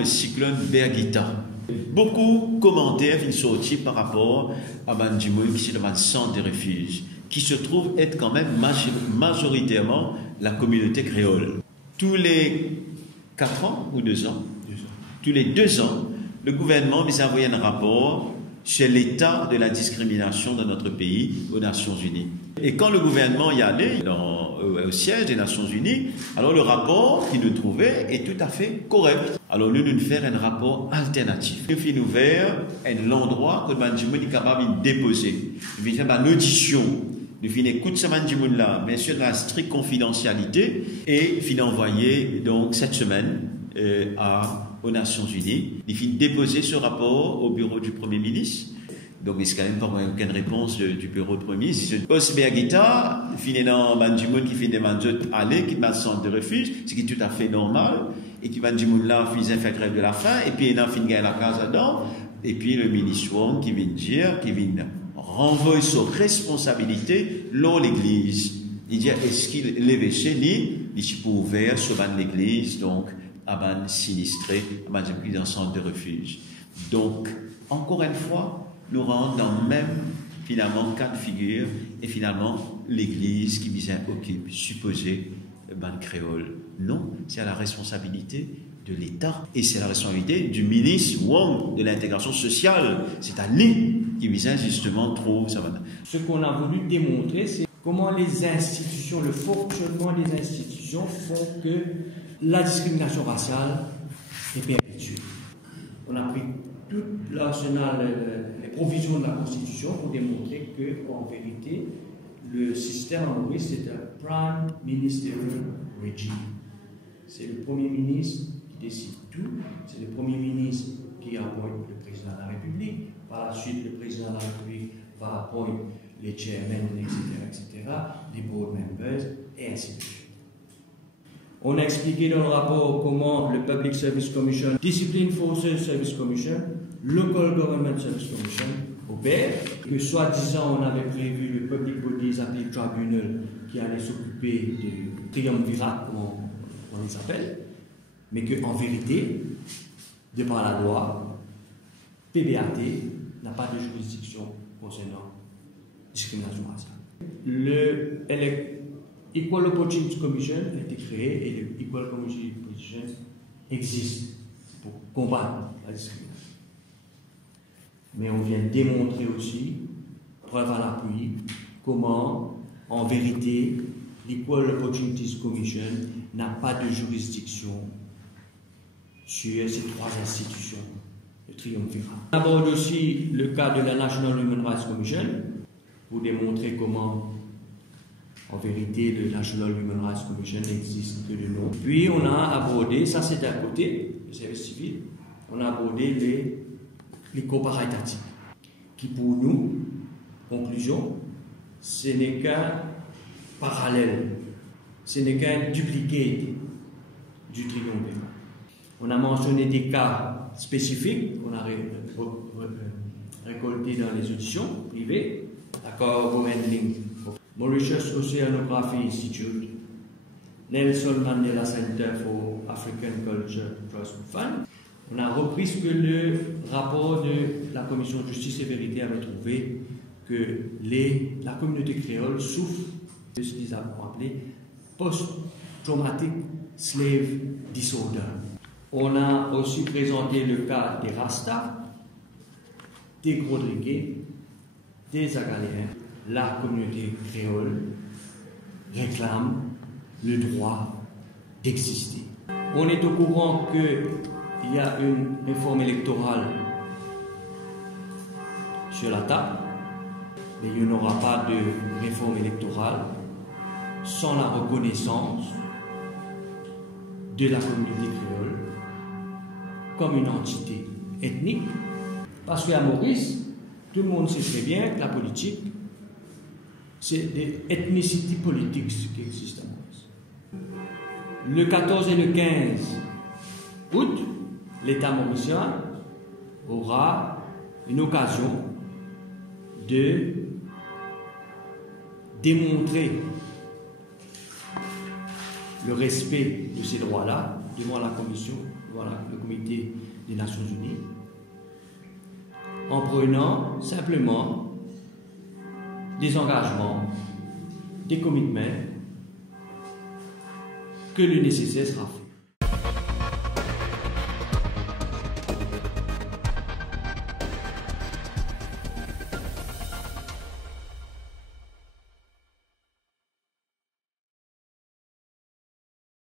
le cyclone Birgitta. Beaucoup de commentaires viennent sortir par rapport à Bandimoun qui est dans un centre de refuge, qui se trouve être quand même majoritairement la communauté créole. Tous les 4 ans ou 2 ans, tous les 2 ans, le gouvernement vient envoyer un rapport sur l'état de la discrimination dans notre pays aux Nations Unies. Et quand le gouvernement y allait au siège des Nations Unies, alors le rapport qu'il nous trouvait est tout à fait correct. Alors nous faire un rapport alternatif. Nous faisons ouvert l'endroit que Bandimoun est capable de déposer. Nous faisons une audition. Nous faisons écouter ce Bandimoun là, bien sûr dans la stricte confidentialité, et nous envoyer donc cette semaine aux Nations Unies. Il finit déposer ce rapport au bureau du Premier ministre. Donc, il n'y a quand même pas aucune réponse du bureau du Premier ministre. Os Birgitta, finit dans Bandimoun qui finit demander aller, qui va centre de refuge, ce qui est tout à fait normal. Et qui Bandimoun là, finit faire grève de la faim, et puis il a fini gagner la case dedans. Et puis le ministre Wong qui vient dire, qui vient renvoyer sa responsabilité dans l'église. Il dit, est-ce qu'il l'évêché ni, il peut ouvert sur l'église, donc, à ban sinistré, à ban dans un centre de refuge. Donc, encore une fois, nous rentrons dans le même, finalement, cas de figure, et finalement, l'Église qui occupe, supposé, ban créole. Non, c'est à la responsabilité de l'État, et c'est la responsabilité du ministre Wong de l'intégration sociale. C'est à lui qui, justement, trouve ça. Ce qu'on a voulu démontrer, c'est comment les institutions, le fonctionnement des institutions font que la discrimination raciale est perpétuée. On a pris tout l'arsenal, les provisions de la Constitution pour démontrer qu'en vérité, le système en Maurice, c'est un Prime Ministerial Regime. C'est le Premier ministre qui décide tout, c'est le Premier ministre qui appointe le président de la République, par la suite le président de la République va appoindre les chairmen, etc., les board members, et ainsi de suite. On a expliqué dans le rapport comment le Public Service Commission, Discipline Forces Service Commission, Local Government Service Commission opèrent, que soi-disant on avait prévu le Public Bodies Appeal Tribunal qui allait s'occuper du triumvirat, comment on les appelle, mais qu'en vérité, de par la loi, PBAT n'a pas de juridiction concernant discrimination raciale. Le Equal Opportunity Commission a été créé et le Equal Opportunity Commission existe pour combattre la discrimination. Mais on vient démontrer aussi, preuve à l'appui, comment, en vérité, l'Equal Opportunities Commission n'a pas de juridiction sur ces 3 institutions de triumvirat. On aborde aussi le cas de la National Human Rights Commission pour démontrer comment, en vérité, le National Human Rights Commission n'existe que de nom. Puis on a abordé, ça c'est d'un côté, le service civil, on a abordé les corps étatiques, qui pour nous, conclusion, ce n'est qu'un parallèle, ce n'est qu'un dupliqué du triumvirat. On a mentionné des cas spécifiques qu'on a récoltés dans les auditions privées, l'accord Gorenling, Mauritius Oceanography Institute, Nelson Mandela Center for African Culture Trust Fund. On a repris ce que le rapport de la Commission de Justice et Vérité avait trouvé, que la communauté créole souffre de ce qu'ils ont appelé Post-Traumatic Slave Disorder. On a aussi présenté le cas des Rastas, des Grodriquets, des Agaléens. La communauté créole réclame le droit d'exister. On est au courant qu'il y a une réforme électorale sur la table, mais il n'y aura pas de réforme électorale sans la reconnaissance de la communauté créole comme une entité ethnique. Parce qu'à Maurice, tout le monde sait très bien que la politique, c'est des ethnicités politiques qui existent à Maurice. Le 14 et le 15 août, l'État mauricien aura une occasion de démontrer le respect de ces droits-là devant la Commission voilà, le comité des Nations Unies, en prenant simplement des engagements, des commitments, que le nécessaire sera fait.